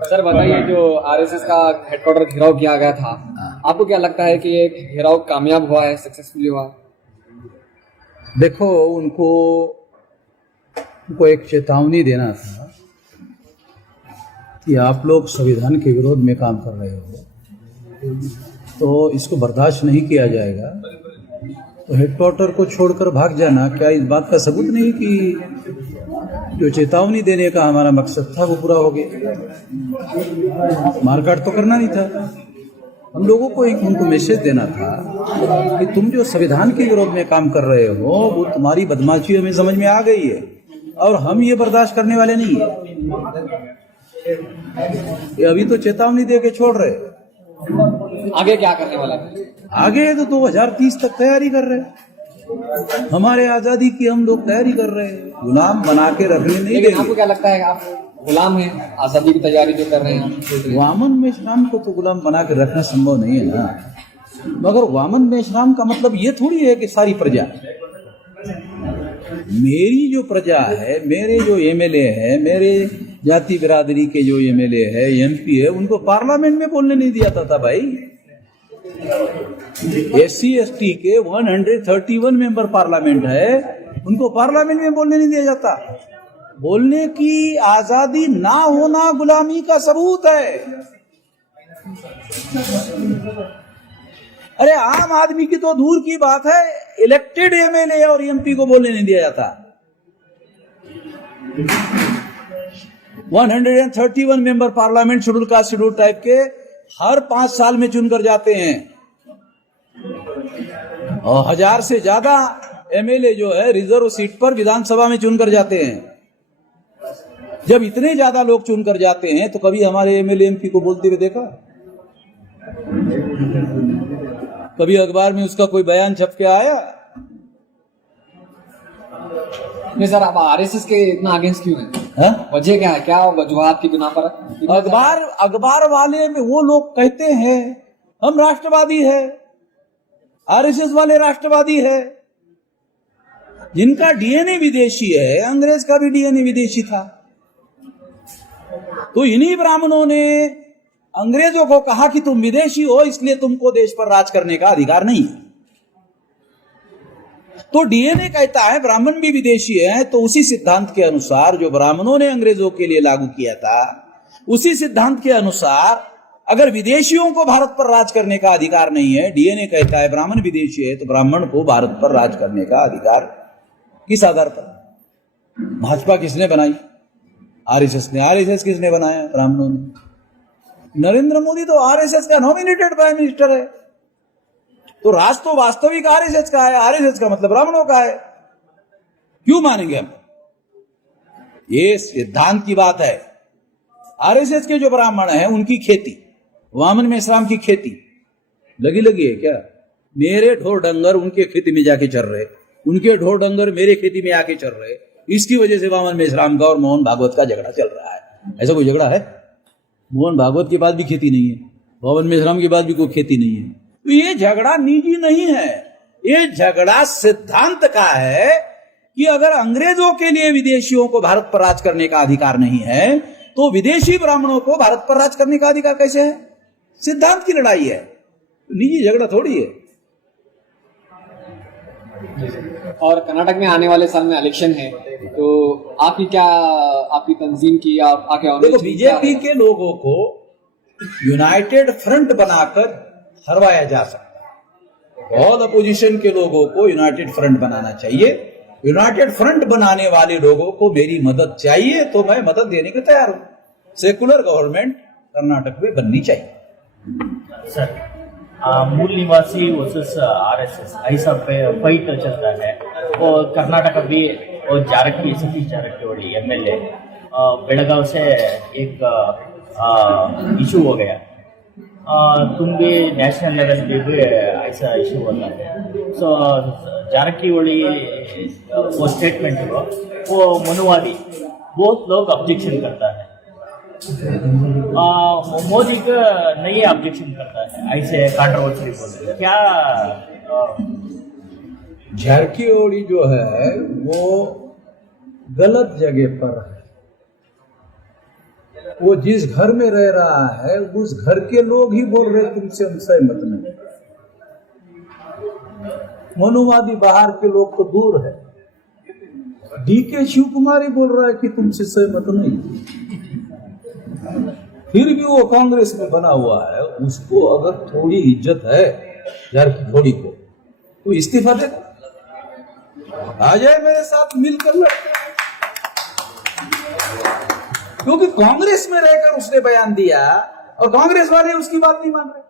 Sir बताइए, जो RSS का हेडक्वार्टर घेराव किया गया था, आपको क्या लगता है कि ये घेराव कामयाब हुआ है, सक्सेसफुली हुआ? देखो, उनको एक चेतावनी देना था कि आप लोग संविधान के विरोध में काम कर रहे हो, तो इसको बर्दाश्त नहीं किया जाएगा। तो हेडक्वार्टर को छोड़कर भाग जाना क्या इस बात का सबूत नहीं कि जो चेतावनी देने का हमारा मकसद था वो पूरा हो गया? मारकाट तो करना नहीं था। हम लोगों को एक उनको मैसेज देना था कि तुम जो संविधान के विरोध में काम कर रहे हो वो तुम्हारी बदमाशी हमें समझ में आ गई है और हम ये बर्दाश्त करने वाले नहीं है। ये अभी तो चेतावनी दे के छोड़ रहे, आगे क्या करने वाला है? आगे तो 2030 तक तैयारी कर रहे। हमारे आजादी की हम लोग तैयारी कर रहे हैं, गुलाम बना के रखने नहीं लेकिन देंगे। आपको क्या लगता है, आप गुलाम हैं आजादी की तैयारी जो कर रहे हैं? वामन मेश्राम को तो गुलाम बना के रखना संभव नहीं है ना। मगर वामन मेश्राम का मतलब ये थोड़ी है कि सारी प्रजा, मेरी जो प्रजा है, मेरे जो एमएलए है, मेरे जाति बिरादरी के जो एमएलए है, एमपी है, उनको पार्लियामेंट में बोलने नहीं दिया था भाई। SC ST के 131 मेंबर पार्लियामेंट है, उनको पार्लियामेंट में बोलने नहीं दिया जाता। बोलने की आजादी ना होना गुलामी का सबूत है। अरे आम आदमी की तो दूर की बात है, इलेक्टेड एमएलए और एमपी को बोलने नहीं दिया जाता। 131 member parliament schedule caste schedule type के हर 5 साल में चुनकर जाते हैं और 1000 से ज्यादा एमएलए जो है रिजर्व सीट पर विधानसभा में चुनकर जाते हैं। जब इतने ज्यादा लोग चुनकर जाते हैं तो कभी हमारे एमएलए एमपी को बोलते हुए देखा? कभी अखबार में उसका कोई बयान छप के आया? नहीं सर, आप आरएसएस के इतना अगेंस्ट क्यों हैं? वजह क्या है, क्या वजूहात की बिना पर? अखबार वाले में वो लोग कहते हैं हम राष्ट्रवादी है, आरएसएस वाले राष्ट्रवादी है। जिनका डीएनए विदेशी है, अंग्रेज का भी डीएनए विदेशी था, तो इन्हीं ब्राह्मणों ने अंग्रेजों को कहा कि तुम विदेशी हो इसलिए तुमको देश पर राज करने का अधिकार नहीं है। तो डीएनए कहता है ब्राह्मण भी विदेशी है, तो उसी सिद्धांत के अनुसार जो ब्राह्मणों ने अंग्रेजों के लिए लागू किया था, उसी सिद्धांत के अनुसार अगर विदेशियों को भारत पर राज करने का अधिकार नहीं है, डीएनए कहता है ब्राह्मण विदेशी है, तो ब्राह्मण को भारत पर राज करने का अधिकार किस आधार पर? भाजपा किसने बनाई? आरएसएस ने। आरएसएस किसने बनाया? ब्राह्मणों ने। नरेंद्र मोदी तो आरएसएस का नॉमिनेटेड प्राइम मिनिस्टर है, तो राज तो वास्तविक आरएसएस का है। आरएसएस का मतलब ब्राह्मणों का है। क्यों मानेंगे हम? ये सिद्धांत की बात है। आरएसएस के जो ब्राह्मण हैं उनकी खेती, वामन मेश्राम की खेती लगी है क्या? मेरे ढोर डंगर उनके खेती में जाके चल रहे, उनके ढोर डंगर मेरे खेती में आके चल रहे। इसकी वजह से वामन मेश्राम का और मोहन भागवत का झगड़ा चल रहा है। ऐसा कोई झगड़ा है? मोहन भागवत के पास भी खेती नहीं है, वामन मेश्राम के पास भी कोई खेती नहीं है। तो ये झगड़ा निजी नहीं है, ये झगड़ा सिद्धांत का है कि अगर अंग्रेजों के लिए विदेशियों को भारत पर राज करने का अधिकार नहीं है, तो विदेशी ब्राह्मणों को भारत पर राज करने का अधिकार कैसे है? सिद्धांत की लड़ाई है, निजी झगड़ा थोड़ी है। और कर्नाटक में आने वाले साल में इलेक्शन है, तो आपकी तंजीम की देखो, बीजेपी के लोगों को यूनाइटेड फ्रंट बनाकर हरवाया जा सकता है। ऑल अपोजिशन के लोगों को यूनाइटेड फ्रंट बनाना चाहिए। यूनाइटेड फ्रंट बनाने वाले लोगों को मेरी मदद चाहिए, तो मैं मदद देने के तैयार हूं। सेकुलर गवर्नमेंट कर्नाटक में बननी चाहिए। सर, मूल निवासी वर्सेस आरएसएस ऐसा फाइट चलता है, और कर्नाटक भी और सतीश जारकिहोली एमएलए बेळगाव से एक इशू हो गया। तुम भी नेशनल लेवल पे भी ऐसा इशू होता है। सो जारकिहोली वो स्टेटमेंट वो मनुवादी बहुत लोग ऑब्जेक्शन करता है, मोदी का नहीं ऑब्जेक्शन करता है, ऐसे कंट्रोवर्सी बोलते हैं क्या? जारकिहोली जो है वो गलत जगह पर है। वो जिस घर में रह रहा है उस घर के लोग ही बोल रहे तुमसे हम सहमत नहीं। मनुवादी बाहर के लोग तो दूर है। डीके शिव कुमार ही बोल रहा है कि तुमसे सहमत नहीं, फिर भी वो कांग्रेस में बना हुआ है। उसको अगर थोड़ी इज्जत है यार की थोड़ी को, तो इस्तीफा दे, आ जाए मेरे साथ मिलकर लड़ते। क्योंकि कांग्रेस में रहकर उसने बयान दिया और कांग्रेस वाले उसकी बात नहीं मान रहे।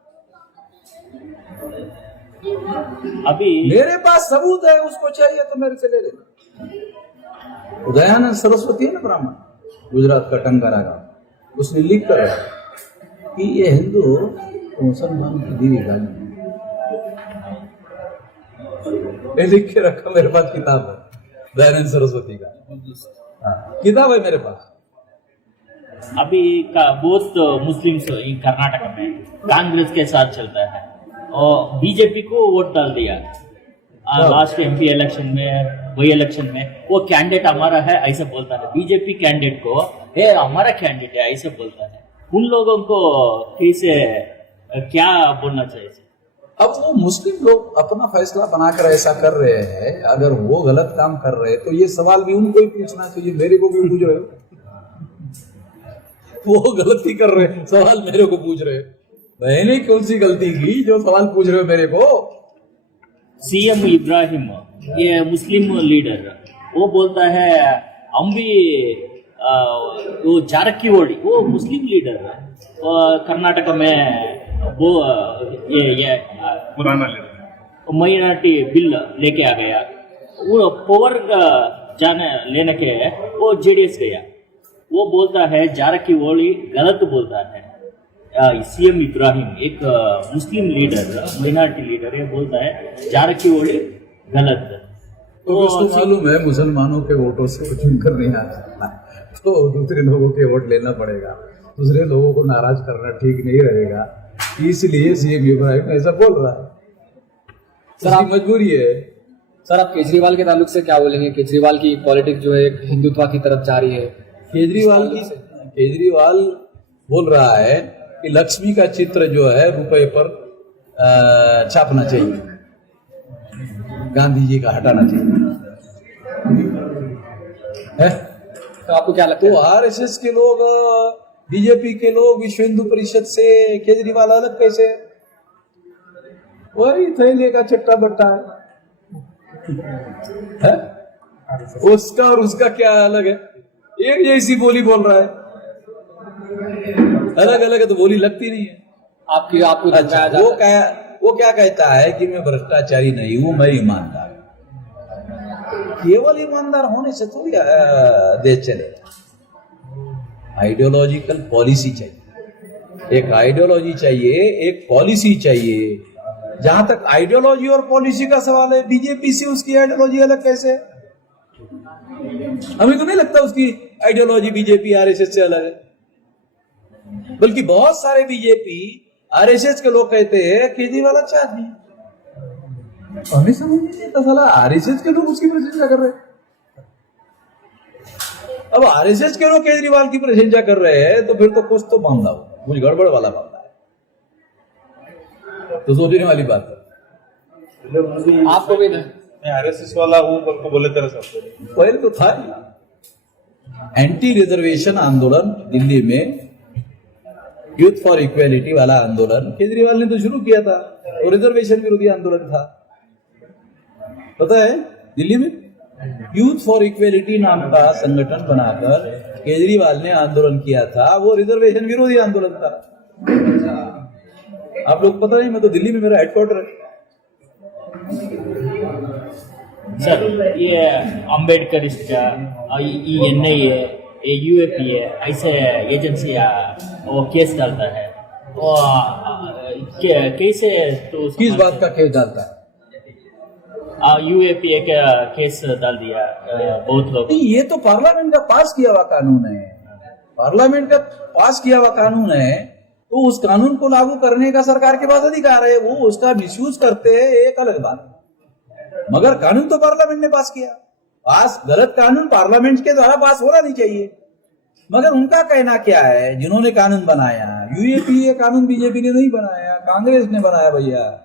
अभी मेरे पास सबूत है, उसको चाहिए तो मेरे से ले ले। दयानंद सरस्वती है ना ब्राह्मण, गुजरात का टंकारा का, उसने लिख कर कि ये हिंदू मुसलमान की दीवी गाली, ये लिख के रखा। मेरे पास किताब है दयानंद सरस्वती का, किताब है मेरे पास। अभी का बहुत मुस्लिम्स कर्नाटक में कांग्रेस के साथ चलता है और बीजेपी को वोट डाल दिया। लास्ट एमपी इलेक्शन में, वही इलेक्शन में वो कैंडिडेट हमारा है ऐसे बोलता है, बीजेपी कैंडिडेट को ये हमारा कैंडिडेट है ऐसे बोलता है। उन लोगों को कैसे क्या बोलना चाहिए? अब वो मुस्लिम लोग अपना फैसला बनाकर ऐसा कर रहे हैं। अगर वो गलत काम कर रहे हैं तो ये सवाल भी उनको ही पूछना चाहिए, मेरे को भी पूछ रहे हो। वो गलती कर रहे हैं, सवाल मेरे को पूछ रहे हैं। मैंने कौन सी गलती की जो सवाल पूछ रहे हो मेरे को? सीएम इब्राहिम, ये मुस्लिम लीडर, वो बोलता है हम भी वो जारकीहोली, वो मुस्लिम लीडर कर्नाटक में वो ये पुराना लीडर माइनॉरिटी बिल लेके आ गया। वो पावर जाने लेने के वो जेडीएस गया। वो बोलता है जारकीहोली गलत बोलता है। सीएम इब्राहिम एक मुस्लिम लीडर, माइनॉरिटी लीडर, ये बोलता है जारकीहोली गलत। तो उसको मालूम है मुसलमानों के वोटों से कुछ कर नहीं आ सकता, तो दूसरे लोगों के वोट लेना पड़ेगा। दूसरे लोगों को नाराज करना ठीक नहीं रहेगा, इसलिए सीएम इब्राहिम ऐसा बोल रहा है। सर आप मजबूरी है। सर आप केजरीवाल के ताल्लुक से क्या बोलेंगे? केजरीवाल की पॉलिटिक्स जो है एक हिंदुत्व की तरफ जा रही है। केजरीवाल बोल रहा है कि लक्ष्मी का चित्र जो है रुपए पर छापना चाहिए, गांधी जी का हटाना चाहिए है? तो आपको क्या लगता है? तो आरएसएस के लोग, बीजेपी के लोग, विश्व हिंदू परिषद से केजरीवाल अलग कैसे? वही थैले का चट्टा बट्टा है? उसका और उसका क्या अलग है? एक जैसी बोली बोल रहा है, अलग अलग है तो बोली लगती नहीं है। आपको अच्छा, वो क्या कहता है कि मैं भ्रष्टाचारी नहीं हूं, मैं ईमानदार। केवल ईमानदार होने से थोड़ी देश चलेगा। आइडियोलॉजिकल पॉलिसी चाहिए, एक आइडियोलॉजी चाहिए, एक पॉलिसी चाहिए। जहां तक आइडियोलॉजी और पॉलिसी का सवाल है, बीजेपी से उसकी आइडियोलॉजी अलग कैसे? हमें तो नहीं लगता उसकी आइडियोलॉजी बीजेपी आरएसएस से अलग है। बल्कि बहुत सारे बीजेपी आरएसएस के लोग कहते हैं केजरीवाल अच्छा आदमी है। हमें समझ नहीं आता साला आरएसएस के लोग उसकी प्रशंसा कर रहे हैं। अब आरएसएस के लोग केजरीवाल की प्रशंसा कर रहे हैं तो फिर तो कुछ तो बांधा होगा, कुछ गड़बड़ वाला बांधा है। तो सोचने वाली बात है। आपको भी मैं आरएसएस वाला हूँ को बोले तेरे सब पहले तो था एंटी रिजर्वेशन आंदोलन दिल्ली में, यूथ फॉर इक्वेलिटी वाला आंदोलन केजरीवाल ने तो शुरू किया था, और रिजर्वेशन विरोधी आंदोलन था। पता है दिल्ली में यूथ फॉर इक्वेलिटी नाम का संगठन बनाकर केजरीवाल ने आंदोलन किया था, वो रिजर्वेशन विरोधी आंदोलन था। आप लोग पता नहीं, मैं तो दिल्ली में मेरा हेडक्वार्टर है। सर ये अम्बेडकरिस्ट, एनआईए, यूएपीए ऐसे एजेंसियां वो केस डालता है, कैसे? तो किस बात का केस डालता है? यूएपीए का केस डाल दिया बहुत लोग। ये तो पार्लियामेंट का पास किया हुआ कानून है, पार्लियामेंट का पास किया हुआ कानून है, तो उस कानून को लागू करने का सरकार के पास अधिकार है। वो उसका मिसयूज करते हैं, एक अलग बात है, मगर कानून तो पार्लियामेंट ने पास किया। पास गलत कानून पार्लियामेंट के द्वारा पास होना नहीं चाहिए। मगर उनका कहना क्या है, जिन्होंने कानून बनाया, यूएपीए कानून बीजेपी ने नहीं बनाया, कांग्रेस ने बनाया भैया।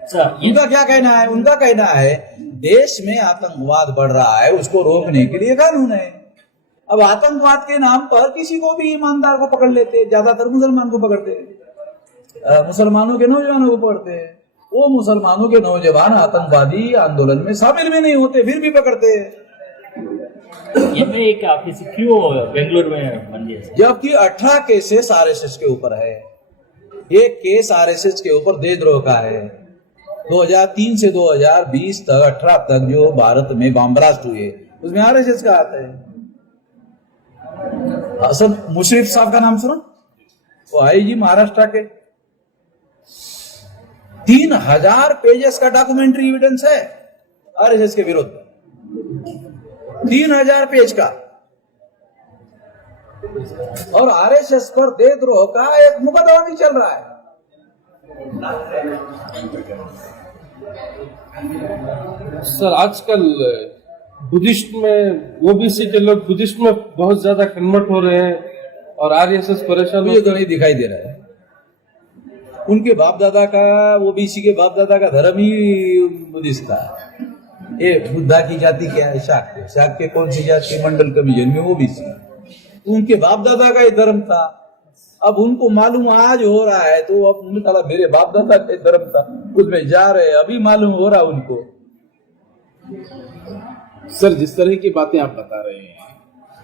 सर ये उनका क्या कहना है? उनका कहना है देश में आतंकवाद बढ़ रहा है, उसको रोकने के लिए कानून है। अब आतंकवाद के नाम पर किसी को भी ईमानदार को पकड़ लेते, ज्यादातर मुसलमान को पकड़ते, मुसलमानों के नौजवानों को पकड़ते। वो मुसलमानों के नौजवान आतंकवादी आंदोलन में शामिल भी नहीं होते, फिर भी पकड़ते। ये एक ऑफिस क्यों बेंगलुरु में बन गया? जबकि 18 केसेस आरएसएस के ऊपर है। एक केस आरएसएस के ऊपर देशद्रोह का है। 2003 से 2020 तक 18 तक जो भारत में बम ब्लास्ट हुए उसमें आरएसएस का आता है। हसन मुशर्रफ साहब का नाम सुना? वो आईजी महाराष्ट्र के। 3000 पेजेस का डॉक्यूमेंट्री एविडेंस है आरएसएस के विरुद्ध, 3000 पेज का। और आरएसएस पर देशद्रोह का एक मुकदमा भी चल रहा है। सर आजकल बुद्धिस्ट में ओबीसी के लोग बुद्धिस्ट में बहुत ज्यादा कन्वर्ट हो रहे हैं और आरएसएस परेशान मुझे तो नहीं दिखाई दे रहा है। उनके बाप दादा का, ओबीसी के बाप दादा का धर्म ही बुद्धिस्ट था। ये बुद्धा की जाति क्या है? शाक्य। शाक्य कौन सी जाति? मंडल कमीजन में ओबीसी। उनके बाप दादा का ये धर्म था। अब उनको मालूम आज हो रहा है तो अब उन्हें कहा मेरे बाप दादा का धर्म था, उसमें जा रहे, अभी मालूम हो रहा उनको। सर जिस तरह की बातें आप बता रहे हैं,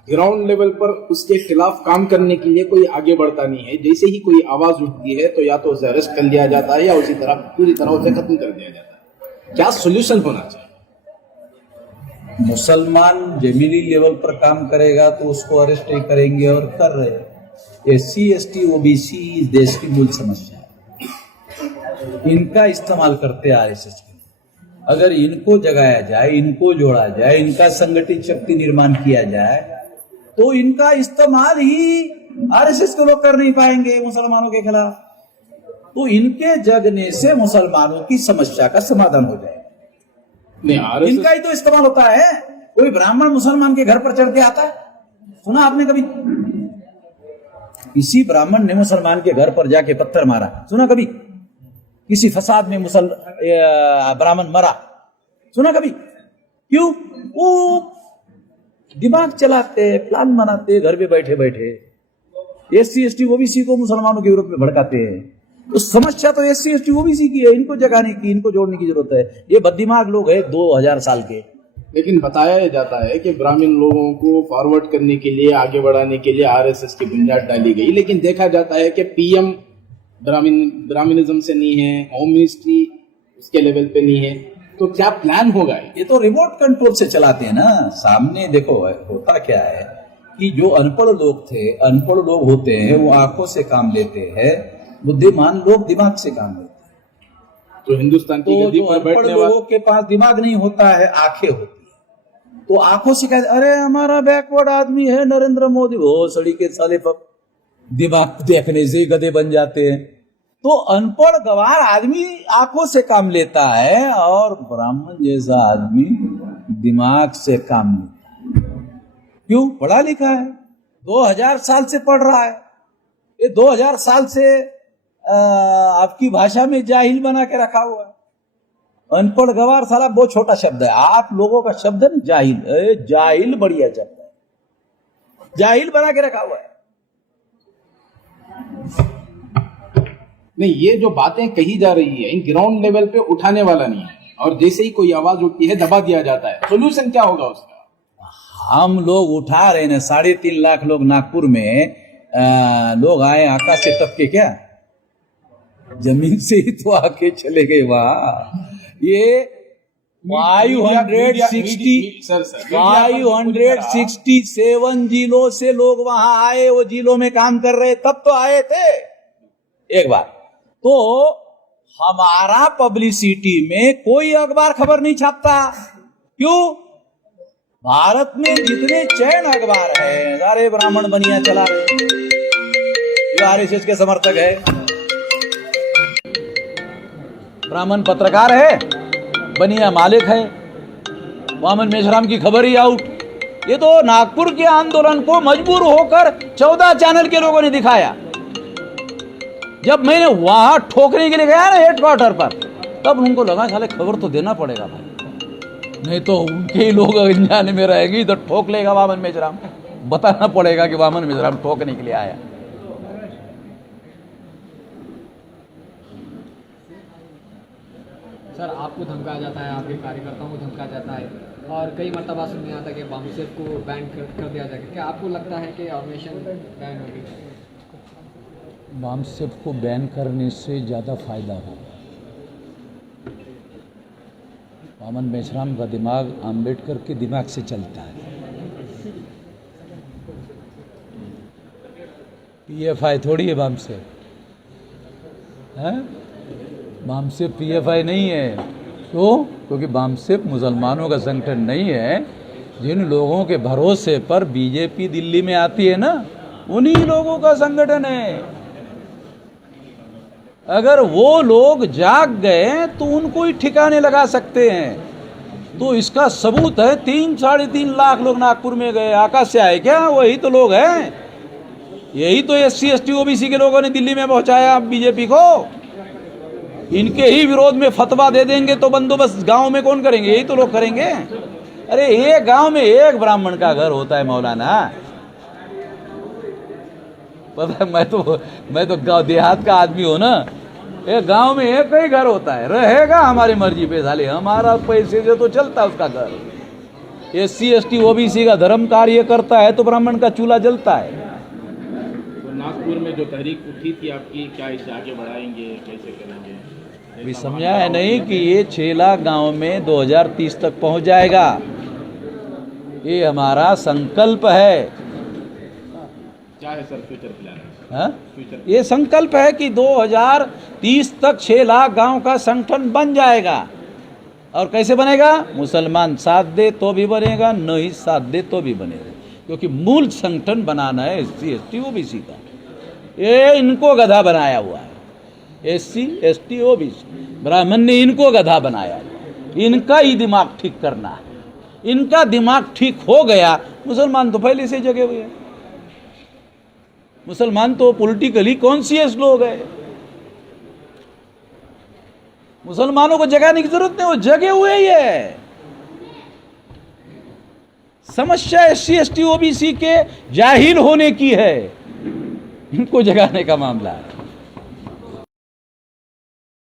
ग्राउंड लेवल पर उसके खिलाफ काम करने के लिए कोई आगे बढ़ता नहीं है। जैसे ही कोई आवाज उठती है तो या तो उसे अरेस्ट कर लिया जाता है या उसी तरह पूरी तरह उसे खत्म कर दिया जाता है। क्या सोल्यूशन होना चाहिए? मुसलमान जमीनी लेवल पर काम करेगा तो उसको अरेस्ट नहीं करेंगे, और कर रहे हैं। SC ST OBC इस देश की मूल समस्या है। इनका इस्तेमाल करते आरएसएस के। अगर इनको जगाया जाए, इनको जोड़ा जाए, इनका संगठित शक्ति निर्माण किया जाए तो इनका इस्तेमाल ही आरएसएस के लोग कर नहीं पाएंगे मुसलमानों के खिलाफ। तो इनके जगने से मुसलमानों की समस्या का समाधान हो जाएगा। नहीं, इनका ही तो इस्तेमाल होता है। कोई ब्राह्मण मुसलमान के घर पर चढ़ के आता है? सुना आपने कभी? किसी ब्राह्मण ने मुसलमान के घर पर जाके पत्थर मारा, सुना कभी? किसी फसाद में ब्राह्मण मरा, सुना कभी? क्यों? वो दिमाग चलाते, प्लान बनाते घर पे बैठे बैठे। SC ST OBC को मुसलमानों के विरोध में भड़काते हैं। तो समस्या तो SC ST OBC की है, इनको जगाने की, इनको जोड़ने की जरूरत है। ये बददिमाग लोग हैं 2000 साल के। लेकिन बताया जाता है कि ब्राह्मण लोगों को फॉरवर्ड करने के लिए, आगे बढ़ाने के लिए आरएसएस की बुनियाद डाली गई। लेकिन देखा जाता है कि पीएम ब्राह्मणिज्म से नहीं है, होम मिनिस्ट्री उसके लेवल पे नहीं है। तो क्या प्लान होगा? ये तो रिमोट कंट्रोल से चलाते हैं ना। सामने देखो होता क्या है कि जो अनपढ़ लोग थे, अनपढ़ लोग होते हैं वो आंखों से काम लेते हैं, बुद्धिमान लोग दिमाग से काम लेते हैं। तो हिंदुस्तान की तो गद्दी जो पर अनपढ़ बैठने लोगों के पास दिमाग नहीं होता है, आंखें होती है। तो आंखों से कहते अरे हमारा बैकवर्ड आदमी है नरेंद्र मोदी, वो सड़ी के साले पर दिमाग देखने से ही गधे बन जाते हैं। तो अनपढ़ गवार आदमी आंखों से काम लेता है और ब्राह्मण जैसा आदमी दिमाग से काम लेता है। क्यों? पढ़ा लिखा है, 2000 साल से पढ़ रहा है। ये 2000 साल से आपकी भाषा में जाहिल बना के रखा हुआ है। अनपढ़ गवार साला बहुत छोटा शब्द है। आप लोगों का शब्द है जाहिल। जाहिल बढ़िया शब्द है, जाहिल बना के रखा हुआ है। नहीं, ये जो बातें कही जा रही है इन ग्राउंड लेवल पे उठाने वाला नहीं है, और जैसे ही कोई आवाज उठती है दबा दिया जाता है। सोल्यूशन क्या होगा उसका? हम लोग उठा रहे हैं। 3.5 लाख लोग नागपुर में लोग आए आकाश से टपके, क्या जमीन से ही तो आके चले गए वहां। ये 567 जिलों से लोग वहां आए, वो जिलों में काम कर रहे तब तो आए थे। एक बार तो हमारा पब्लिसिटी में कोई अखबार खबर नहीं छापता। क्यों? भारत में जितने चैन अखबार है सारे ब्राह्मण बनिया चला रहे, जो आरएसएस के समर्थक है। ब्राह्मण पत्रकार है, बनिया मालिक है। वामन मेश्राम की खबर ही आउट, ये तो नागपुर के आंदोलन को मजबूर होकर 14 चैनल के लोगों ने दिखाया। जब मैंने वहां ठोकने के लिए गया ना हेडक्वार्टर पर, तब उनको लगा साले खबर तो देना पड़ेगा भाई, नहीं तो उनके ही लोग अनजाने में रहेंगे, इधर ठोक लेगा वामन मेश्राम, बताना पड़ेगा कि वामन मेश्राम ठोकने के लिए आया। सर आपको धमकाया जाता है, आपके कार्यकर्ताओं को धमकाया जाता है और कई मरतबा सुनने आता है कि बामसेफ को बैन कर दिया जाएगा। क्या आपको लगता है कि ऑर्गेनाइजेशन बैन होगी? बामसेफ को बैन करने से ज़्यादा फायदा होगा। वामन मेश्राम का दिमाग आम्बेडकर के दिमाग से चलता है। पीएफआई थोड़ी है बामसेफ, है बामसेफ पीएफआई नहीं है। क्यों? क्योंकि बामसेफ मुसलमानों का संगठन नहीं है। जिन लोगों के भरोसे पर बीजेपी दिल्ली में आती है ना, उन्हीं लोगों का संगठन है। अगर वो लोग जाग गए तो उनको ही ठिकाने लगा सकते हैं। तो इसका सबूत है 3-3.5 लाख लोग नागपुर में गए। आकाश से आए क्या? वही तो लोग हैं। यही तो SC ST OBC के लोगों ने दिल्ली में पहुंचाया बीजेपी को। इनके ही विरोध में फतवा दे देंगे तो बंदोबस्त गांव में कौन करेंगे? यही तो लोग करेंगे। अरे एक गांव में एक ब्राह्मण का घर होता है मौलाना। पता है, मैं तो गांव देहात का आदमी हूं ना। एक गांव में एक ही घर होता है, रहेगा हमारी मर्जी पे, साले हमारा पैसे से तो चलता है उसका घर। SC ST OBC का धर्म कार्य करता है तो ब्राह्मण का चूल्हा जलता है। तो नागपुर में जो तहरीक उठी थी आपकी, क्या इसे आगे बढ़ाएंगे, कैसे करेंगे? अभी समझा है नहीं कि ये 6 लाख गांव में 2030 तक पहुंच जाएगा। ये हमारा संकल्प है। क्या है सर फ्यूचर प्लान? हाँ? ये संकल्प है कि 2030 तक 6 लाख गांव का संगठन बन जाएगा। और कैसे बनेगा? मुसलमान साथ दे तो भी बनेगा, नहीं साथ दे तो भी बनेगा। क्योंकि मूल संगठन बनाना है SC ST OBC का। ये इनको गधा बनाया हुआ है। SC ST OBC ब्राह्मण ने इनको गधा बनाया। इनका ही दिमाग ठीक करना है। इनका दिमाग ठीक हो गया, मुसलमान तो पहले से जगे हुए हैं। मुसलमान तो पॉलिटिकली कॉन्शियस लोग हैं। मुसलमानों को जगाने की जरूरत नहीं, वो जगे हुए ही है। समस्या SC ST OBC के जाहिल होने की है, इनको जगाने का मामला है।